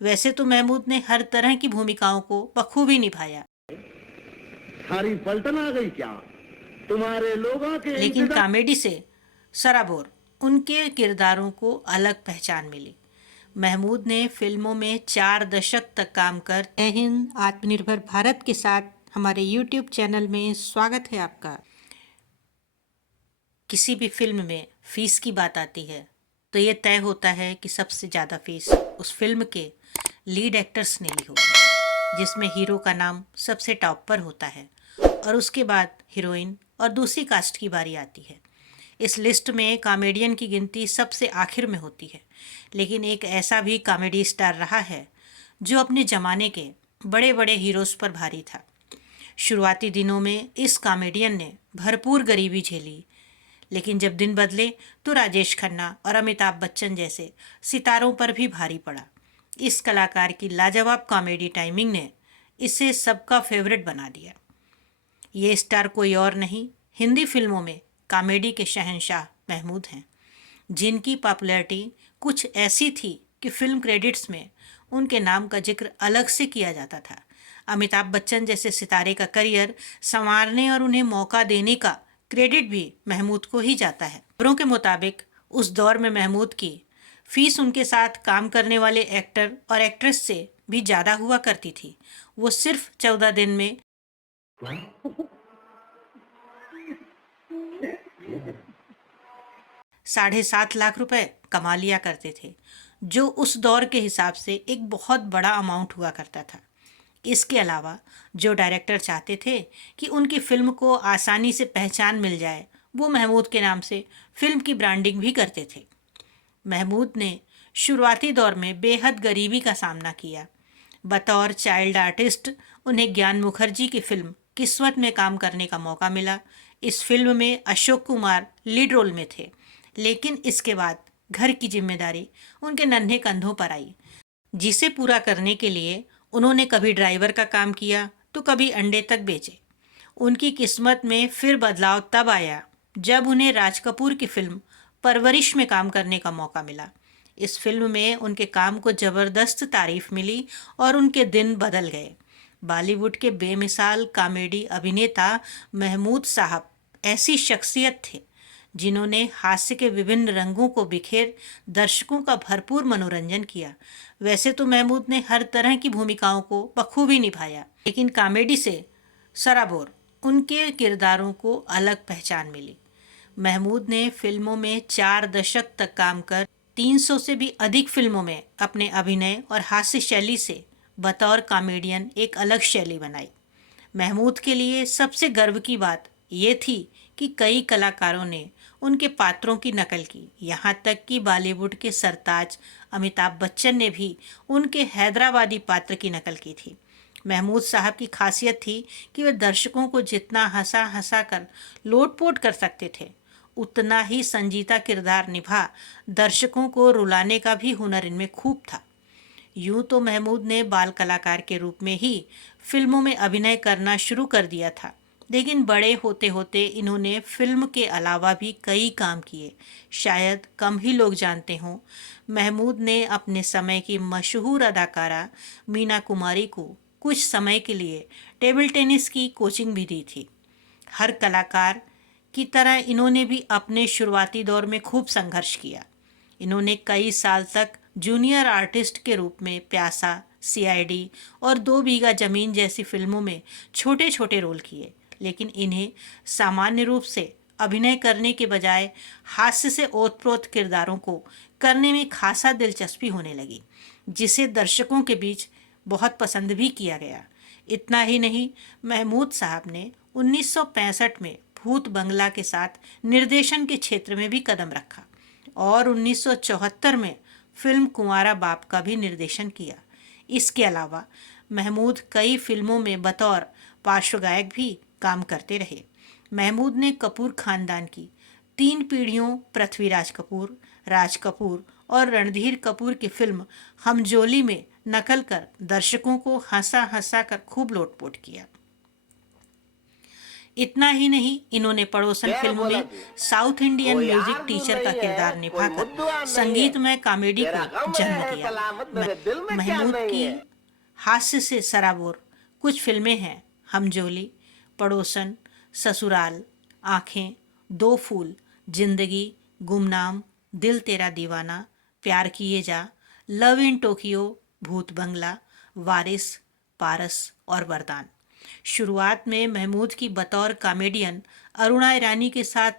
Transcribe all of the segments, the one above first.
वैसे तो महमूद ने हर तरह की भूमिकाओं को बखूबी निभाया, सारी पलटन आ गई क्या? तुम्हारे लोगों के लेकिन इंतजार। कॉमेडी से सराबोर उनके किरदारों को अलग पहचान मिली। महमूद ने फिल्मों में 4 दशक तक काम कर जय हिंद आत्मनिर्भर भारत के साथ हमारे यूट्यूब चैनल में स्वागत है आपका। किसी भी फिल्म में फीस की बात आती है तो ये तय होता है कि सबसे ज़्यादा फीस उस फिल्म के लीड एक्टर्स ने ली होगी, जिसमें हीरो का नाम सबसे टॉप पर होता है और उसके बाद हीरोइन और दूसरी कास्ट की बारी आती है। इस लिस्ट में कॉमेडियन की गिनती सबसे आखिर में होती है, लेकिन एक ऐसा भी कॉमेडी स्टार रहा है जो अपने ज़माने के बड़े बड़े हीरोज़ पर भारी था। शुरुआती दिनों में इस कॉमेडियन ने भरपूर गरीबी झेली, लेकिन जब दिन बदले तो राजेश खन्ना और अमिताभ बच्चन जैसे सितारों पर भी भारी पड़ा। इस कलाकार की लाजवाब कॉमेडी टाइमिंग ने इसे सबका फेवरेट बना दिया। ये स्टार कोई और नहीं, हिंदी फिल्मों में कॉमेडी के शहंशाह महमूद हैं, जिनकी पॉपुलैरिटी कुछ ऐसी थी कि फिल्म क्रेडिट्स में उनके नाम का जिक्र अलग से किया जाता था। अमिताभ बच्चन जैसे सितारे का करियर संवारने और उन्हें मौका देने का क्रेडिट भी महमूद को ही जाता है। खबरों के मुताबिक उस दौर में महमूद की फीस उनके साथ काम करने वाले एक्टर और एक्ट्रेस से भी ज़्यादा हुआ करती थी। वो सिर्फ 14 दिन में 7.5 लाख रुपए कमा लिया करते थे, जो उस दौर के हिसाब से एक बहुत बड़ा अमाउंट हुआ करता था। इसके अलावा जो डायरेक्टर चाहते थे कि उनकी फिल्म को आसानी से पहचान मिल जाए, वो महमूद के नाम से फिल्म की ब्रांडिंग भी करते थे। महमूद ने शुरुआती दौर में बेहद गरीबी का सामना किया। बतौर चाइल्ड आर्टिस्ट उन्हें ज्ञान मुखर्जी की फिल्म किस्मत में काम करने का मौका मिला। इस फिल्म में अशोक कुमार लीड रोल में थे, लेकिन इसके बाद घर की जिम्मेदारी उनके नन्हे कंधों पर आई, जिसे पूरा करने के लिए उन्होंने कभी ड्राइवर का काम किया तो कभी अंडे तक बेचे। उनकी किस्मत में फिर बदलाव तब आया जब उन्हें राज कपूर की फिल्म परवरिश में काम करने का मौका मिला। इस फिल्म में उनके काम को ज़बरदस्त तारीफ मिली और उनके दिन बदल गए। बॉलीवुड के बेमिसाल कॉमेडी अभिनेता महमूद साहब ऐसी शख्सियत थे जिन्होंने हास्य के विभिन्न रंगों को बिखेर दर्शकों का भरपूर मनोरंजन किया। वैसे तो महमूद ने हर तरह की भूमिकाओं को बखूबी निभाया, लेकिन कॉमेडी से सराबोर उनके किरदारों को अलग पहचान मिली। महमूद ने फिल्मों में 4 दशक तक काम कर 300 से भी अधिक फिल्मों में अपने अभिनय और हास्य शैली से बतौर कॉमेडियन एक अलग शैली बनाई। महमूद के लिए सबसे गर्व की बात ये थी कि कई कलाकारों ने उनके पात्रों की नकल की। यहाँ तक कि बॉलीवुड के सरताज अमिताभ बच्चन ने भी उनके हैदराबादी पात्र की नकल की थी। महमूद साहब की खासियत थी कि वे दर्शकों को जितना हंसा हंसा कर लोटपोट कर सकते थे, उतना ही संजीदा किरदार निभा दर्शकों को रुलाने का भी हुनर इनमें खूब था। यूं तो महमूद ने बाल कलाकार के रूप में ही फिल्मों में अभिनय करना शुरू कर दिया था, लेकिन बड़े होते होते इन्होंने फिल्म के अलावा भी कई काम किए। शायद कम ही लोग जानते हों, महमूद ने अपने समय की मशहूर अदाकारा मीना कुमारी को कुछ समय के लिए टेबल टेनिस की कोचिंग भी दी थी। हर कलाकार की तरह इन्होंने भी अपने शुरुआती दौर में खूब संघर्ष किया। इन्होंने कई साल तक जूनियर आर्टिस्ट के रूप में प्यासा, सीआईडी और 2 बीघा जमीन जैसी फिल्मों में छोटे छोटे रोल किए, लेकिन इन्हें सामान्य रूप से अभिनय करने के बजाय हास्य से ओतप्रोत किरदारों को करने में खासा दिलचस्पी होने लगी, जिसे दर्शकों के बीच बहुत पसंद भी किया गया। इतना ही नहीं, महमूद साहब ने 1965 में भूत बंगला के साथ निर्देशन के क्षेत्र में भी कदम रखा और 1974 में फिल्म कुंवारा बाप का भी निर्देशन किया। इसके अलावा महमूद कई फिल्मों में बतौर पार्श्व गायक भी काम करते रहे। महमूद ने कपूर खानदान की 3 पीढ़ियों पृथ्वीराज कपूर, राज कपूर और रणधीर कपूर की फिल्म हमजोली में नकल कर दर्शकों को हंसा हंसा कर खूब लोटपोट किया। इतना ही नहीं, इन्होंने पड़ोसन फिल्म में साउथ इंडियन म्यूजिक टीचर का किरदार निभाकर संगीतमय कॉमेडी को जन्म दिया। महमूद की हास्य से सराबोर कुछ फिल्में हैं हमजोली, पड़ोसन, ससुराल, आंखें, दो फूल, जिंदगी, गुमनाम, दिल तेरा दीवाना, प्यार किए जा, लव इन टोक्यो, भूत बंगला, वारिस, पारस और वरदान। शुरुआत में महमूद की बतौर कॉमेडियन अरुणा ईरानी के साथ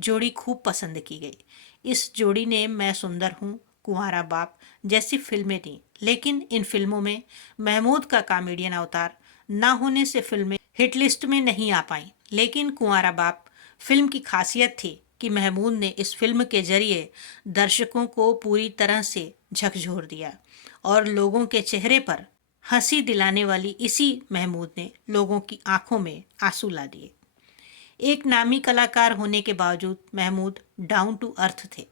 जोड़ी खूब पसंद की गई। इस जोड़ी ने मैं सुंदर हूँ, कुंवारा बाप जैसी फिल्में दी, लेकिन इन फिल्मों में महमूद का कॉमेडियन अवतार ना होने से फिल्में हिट लिस्ट में नहीं आ पाईं। लेकिन कुंवारा बाप फिल्म की खासियत थी कि महमूद ने इस फिल्म के जरिए दर्शकों को पूरी तरह से झकझोर दिया और लोगों के चेहरे पर हंसी दिलाने वाली इसी महमूद ने लोगों की आंखों में आंसू ला दिए। एक नामी कलाकार होने के बावजूद महमूद डाउन टू अर्थ थे।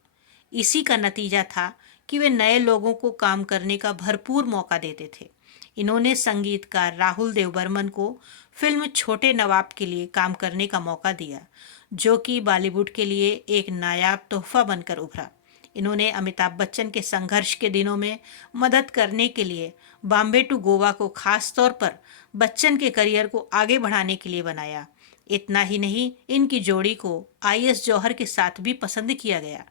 इसी का नतीजा था कि वे नए लोगों को काम करने का भरपूर मौका देते थे। इन्होंने संगीतकार राहुल देव बर्मन को फिल्म छोटे नवाब के लिए काम करने का मौका दिया, जो कि बॉलीवुड के लिए एक नायाब तोहफा बनकर उभरा। इन्होंने अमिताभ बच्चन के संघर्ष के दिनों में मदद करने के लिए बॉम्बे टू गोवा को खास तौर पर बच्चन के करियर को आगे बढ़ाने के लिए बनाया। इतना ही नहीं, इनकी जोड़ी को आईएस जौहर के साथ भी पसंद किया गया।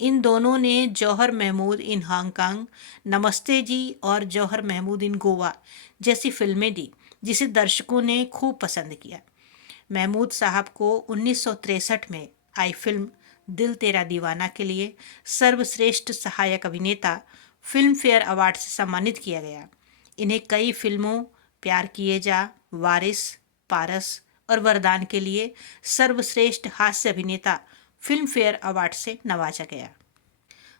इन दोनों ने जौहर महमूद इन हांगकांग, नमस्ते जी और जौहर महमूद इन गोवा जैसी फिल्में दी, जिसे दर्शकों ने खूब पसंद किया। महमूद साहब को 1963 में आई फिल्म दिल तेरा दीवाना के लिए सर्वश्रेष्ठ सहायक अभिनेता फिल्म फेयर अवार्ड से सम्मानित किया गया। इन्हें कई फिल्मों प्यार किए जा, वारिस, पारस और वरदान के लिए सर्वश्रेष्ठ हास्य अभिनेता फिल्म फेयर अवार्ड से नवाजा गया।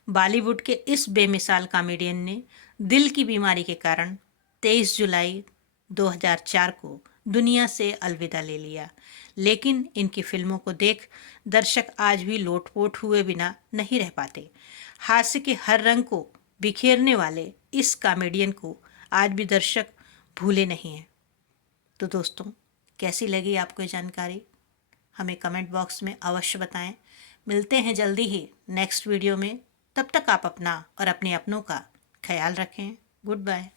बॉलीवुड के इस बेमिसाल कॉमेडियन ने दिल की बीमारी के कारण 23 जुलाई 2004 को दुनिया से अलविदा ले लिया। लेकिन इनकी फिल्मों को देख दर्शक आज भी लोटपोट हुए बिना नहीं रह पाते। हास्य के हर रंग को बिखेरने वाले इस कॉमेडियन को आज भी दर्शक भूले नहीं हैं। तो दोस्तों, कैसी लगी आपको ये जानकारी? हमें कमेंट बॉक्स में अवश्य बताएं। मिलते हैं जल्दी ही नेक्स्ट वीडियो में। तब तक आप अपना और अपने अपनों का ख्याल रखें। Good bye.